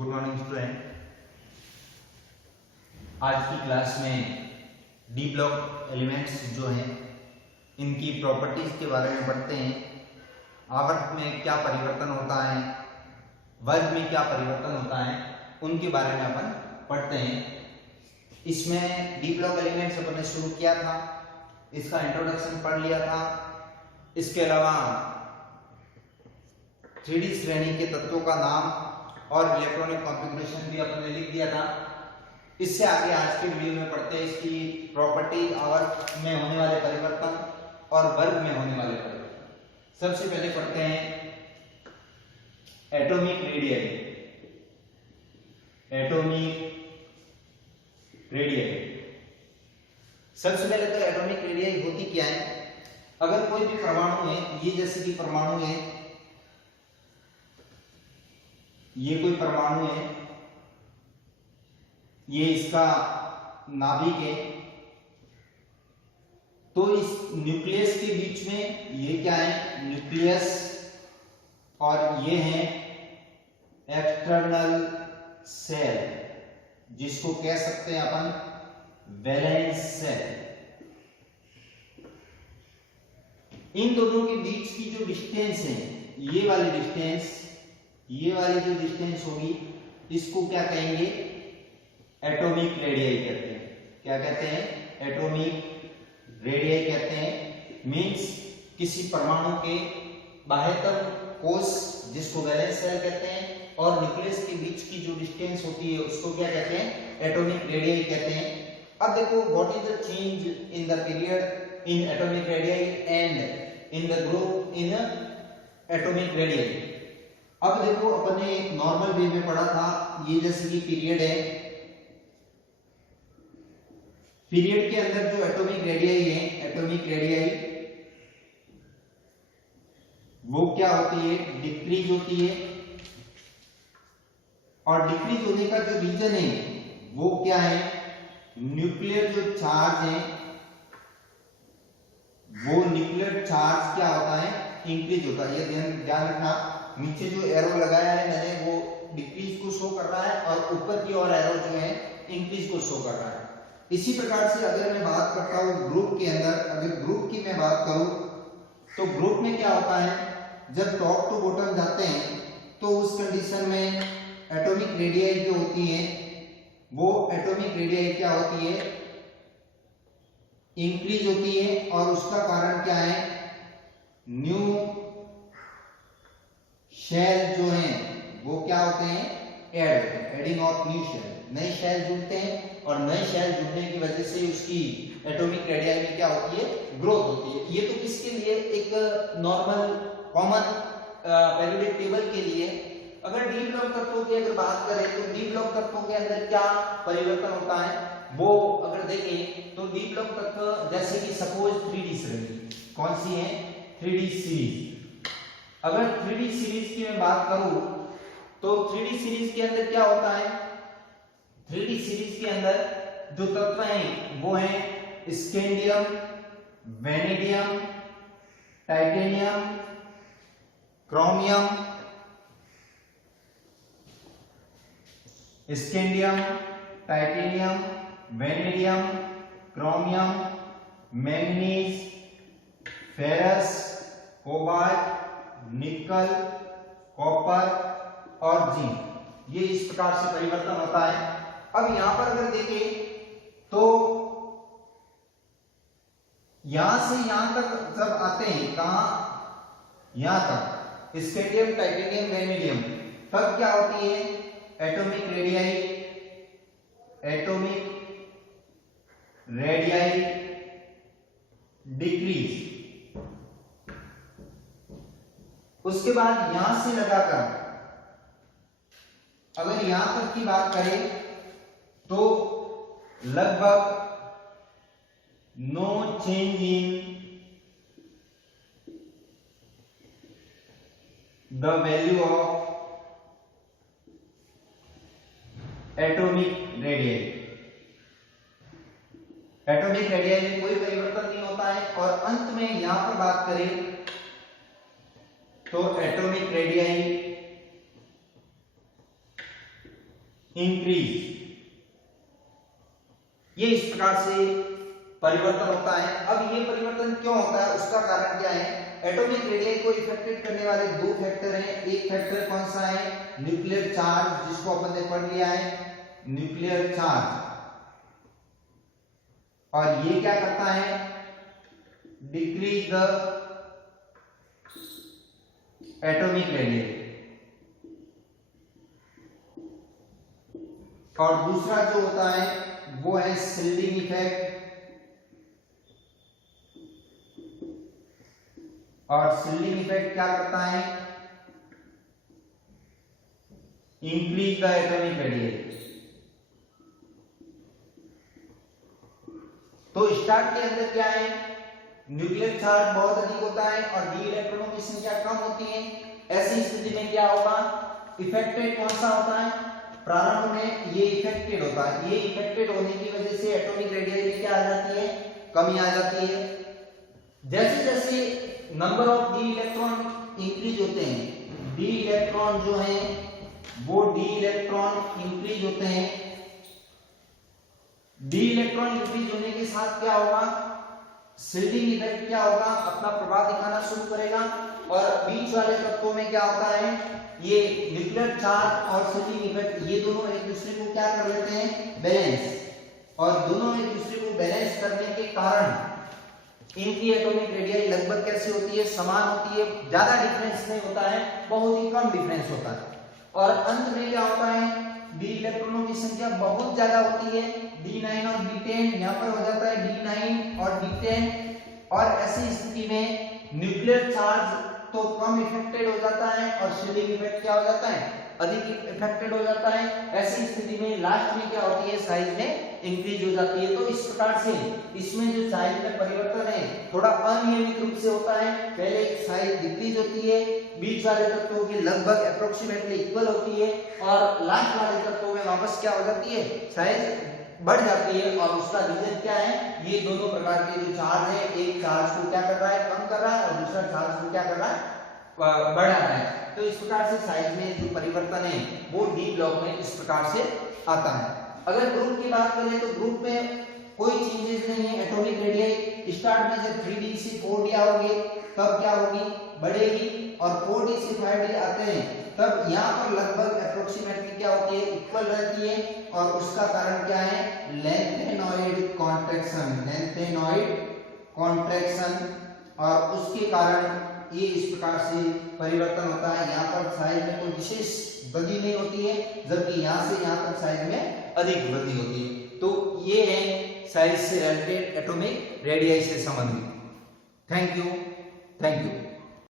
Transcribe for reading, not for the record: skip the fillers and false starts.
Good morning student. आज की class में डी ब्लॉक एलिमेंट्स जो हैं इनकी प्रॉपर्टीज के बारे में पढ़ते हैं। आवर्त में क्या परिवर्तन होता है, वर्ग में क्या परिवर्तन होता है, उनके बारे में अपन पढ़ते हैं। इसमें डी ब्लॉक एलिमेंट्स अपन ने शुरू किया था, इसका इंट्रोडक्शन पढ़ लिया था। इसके अलावा 3D श्रेणी के तत्वों का नाम और इलेक्ट्रॉनिक कॉन्फ़िगरेशन भी अपन ने लिख दिया था। इससे आगे आज के वीडियो में पढ़ते हैं इसकी प्रॉपर्टी, आवर्त में होने वाले परिवर्तन और वर्ग में होने वाले परिवर्तन। सबसे पहले पढ़ते हैं एटॉमिक रेडियस। सबसे पहले तो एटॉमिक रेडियस होती क्या है। अगर कोई भी परमाणु है, ये जैसे कि परमाणु है, ये कोई परमाणु है, ये इसका नाभिक है, तो इस न्यूक्लियस के बीच में ये क्या है, न्यूक्लियस, और ये है एक्सटर्नल सेल, जिसको कह सकते हैं अपन वैलेंस सेल। इन दोनों के बीच की जो डिस्टेंस है, ये वाली जो डिस्टेंस होगी, इसको क्या कहेंगे, एटॉमिक रेडियस कहते हैं। क्या कहते हैं, एटॉमिक रेडियस कहते हैं। मींस किसी परमाणु के बाह्यतम कोश, जिसको वैलेंस सेल कहते हैं, और न्यूक्लियस के बीच की जो डिस्टेंस होती है, उसको क्या कहते हैं, एटॉमिक रेडियस कहते हैं। अब देखो, what is the change in the period in atomic radius and in the group in atomic radius. अब देखो, अपन ने एक नॉर्मल वे में पढ़ा था, ये जैसे कि पीरियड है, पीरियड के अंदर जो एटॉमिक रेडियस है, एटॉमिक रेडियस वो क्या होती है, डिक्रीज होती है। और डिक्रीज होने का जो रीजन है वो क्या है, न्यूक्लियर जो चार्ज है, वो न्यूक्लियर चार्ज क्या होता है, इंक्रीज होता है। ये ध्यान रखना, नीचे जो एरो लगाया है मैंने, वो डिक्रीज को शो कर रहा है, और ऊपर की ओर एरो जो है इंक्रीज को शो कर रहा है। इसी प्रकार से अगर मैं बात करता हूं ग्रुप के अंदर, अगर ग्रुप की मैं बात करूं, तो ग्रुप में क्या होता है, जब टॉप टू बॉटम जाते हैं, तो उस कंडीशन में एटॉमिक रेडियस जो होती है, वो एटॉमिक रेडियस क्या होती है, इंक्रीज होती है। और उसका कारण क्या है, न्यू शेल जो है वो क्या होते हैं, एडिंग ऑफ न्यू शेल, नए शेल जुड़ते हैं, और नए शेल जुड़ने की वजह से उसकी एटॉमिक रेडियस में क्या होती है, ग्रोथ होती है। ये तो किसके लिए, एक नॉर्मल कॉमन पेरियोडिक टेबल के लिए। अगर डी ब्लॉक तत्वों की अगर बात करें, तो डी ब्लॉक तत्वों के अंदर क्या परिवर्तन होता है, वो अगर देखें तो डी ब्लॉक तत्व, जैसे कि सपोज 3D श्रेणी, कौन सी है, 3D सीरीज। अगर 3D सीरीज की मैं बात करूं, तो 3D सीरीज के अंदर क्या होता है, 3D सीरीज के अंदर जो तत्व हैं वो हैं scandium, vanadium, titanium, chromium, scandium, titanium, vanadium, chromium, manganese, ferrous, cobalt, निकल, कॉपर और जिंक। ये इस प्रकार से परिवर्तन होता है। अब यहां पर अगर देखें तो यहां से यहां तक जब आते हैं, कहां, यहां तक स्कैंडियम, टाइटेनियम, वेनेडियम, तब क्या होती है, एटॉमिक रेडियस डिक्रीज। उसके बाद यहां से लगाकर अगर यहां तक की बात करें, तो लगभग no change in the value of atomic radius. Atomic radius में कोई परिवर्तन नहीं होता है। और अंत में यहां पर बात करें तो एटॉमिक रेडियस इंक्रीज। ये इस प्रकार से परिवर्तन होता है। अब ये परिवर्तन क्यों होता है, उसका कारण क्या है? एटॉमिक रेडियस को इफेक्टेड करने वाले दो फैक्टर हैं। एक फैक्टर कौन सा है? न्यूक्लियर चार्ज, जिसको अपन ने पढ़ लिया है, न्यूक्लियर चार्ज। और ये क्या करता है? Decrease the atomic radius. और दूसरा जो होता है वो है शिल्डिंग इफेक्ट। और शिल्डिंग इफेक्ट क्या करता है? Increase the atomic radius. तो स्टार्ट के अंदर क्या है? न्यूक्लियर चार्ज बहुत अधिक होता है और डी इलेक्ट्रॉनों की संख्या कम होती है। ऐसी स्थिति में क्या होगा? इफेक्टेड कौन सा होता है? प्रारंभ में ये इफेक्टेड होता है। ये इफेक्टेड होने की वजह से एटॉमिक रेडियस में क्या आ जाती है? कमी आ जाती है। जैसे जैसे number of D electron increase होते हैं, डी इलेक्ट्रॉन जो है वो डी इलेक्ट्रॉन इंक्रीज होते हैं। डी इलेक्ट्रॉन इंक्रीज होने के साथ क्या होगा? शिल्डिंग इफेक्ट क्या होगा? अपना प्रभाव दिखाना शुरू करेगा। और बीच वाले तत्वों में क्या होता है? ये न्यूक्लियर चार्ज और शिल्डिंग इफेक्ट, ये दोनों एक दूसरे को क्या कर लेते हैं? बैलेंस। और दोनों एक दूसरे को बैलेंस करने के कारण इनकी एटॉमिक रेडियस लगभग कैसी होती है? समान होती है। ज्यादा डिफरेंस नहीं होता है, बहुत ही कम डिफरेंस होता है। और अंत में क्या होता है? डी इलेक्ट्रॉनों की संख्या बहुत ज्यादा होती है। D9 और D10 यहाँ पर हो जाता है D9 और D10। और ऐसी स्थिति में न्यूक्लियर चार्ज तो कम इफेक्टेड हो जाता है और शिल्डिंग इफेक्ट क्या हो जाता है? अधिक इफेक्टेड हो जाता है। ऐसी स्थिति में लास्ट में क्या होती है? साइज में इंक्रीज हो जाती है। तो इस प्रकार से इसमें जो साइज में परिवर्तन है थोड़ा अनियमित रूप से होता है। पहले साइज डिक्रीज होती है, बीच वाले तत्वों की लगभग अप्रोक्सीमेटली इक्वल होती है और लास्ट वाले तत्वों में वापस क्या हो जाती है? साइज बढ़ जाती है। और उसका रीजन क्या है? ये दोनों प्रकार के जो चार्ज है, एक चार्ज को क्या कर रहा है? कम कर रहा है और दूसरा चार्ज को क्या कर रहा है? बढ़ा रहा है। तो इस प्रकार से साइज में जो परिवर्तन है वो डी ब्लॉक में इस प्रकार से आता है। अगर ग्रुप की बात करें तो ग्रुप में कोई चेंजेस नहीं है। एटॉमिक रेडियस स्टार्ट में जब 3d से 4d आओगे तब क्या होगी? बढ़ेगी। और 4d से 5d आते हैं तब यहाँ पर लगभग अप्रोक्सीमेटली क्या होती है? इक्वल रहती है। और उसका कारण क्या है? Lanthanoid contraction. Lanthanoid contraction. और उसके कारण ये इस प्रकार से परिवर्तन होता है। यहाँ पर साइज में कोई विशेष वृद्धि नहीं होती है, जबकि यहाँ से यहाँ तक साइज में अधिक वृद्धि होती है। तो ये है साइज से रिलेटेड एटॉमिक रेडियस से संबंधित। Thank you.